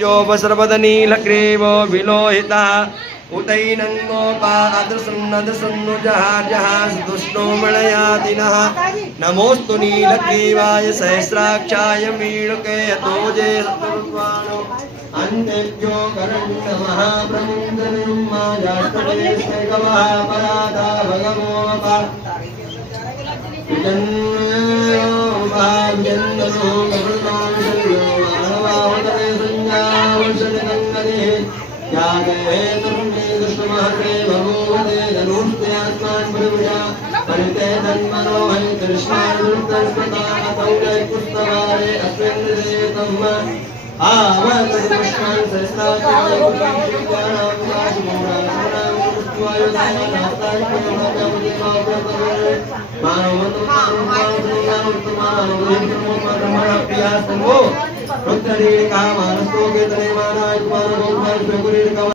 जोपसर्वदनीलग्रीव विलोहितः उतैनन्दोपादसन्नदसन्नुजहार्जहासदुष्णो मणयातिनः नमोऽस्तु नीलग्रीवाय सहस्राक्षाय मीळुके यतोजे सतुर्वाणो अन्तेभ्यो करण्यमः प्रमुन्दनिर्मायाष्टदेशैकवः पराधा भगवोप जन्मो गरुणांशयो मानवावतरे संज्ञावंशनिकङ्गने यागे तुर्मे दुष्टमहते भगवते धनुष्टयात्मान् परिभुजा परिते तन्मनो है कृष्णानुत्तरस्मृता पुस्तवारे अस्मिन् आवतदुष्मान् सहस्रात्माय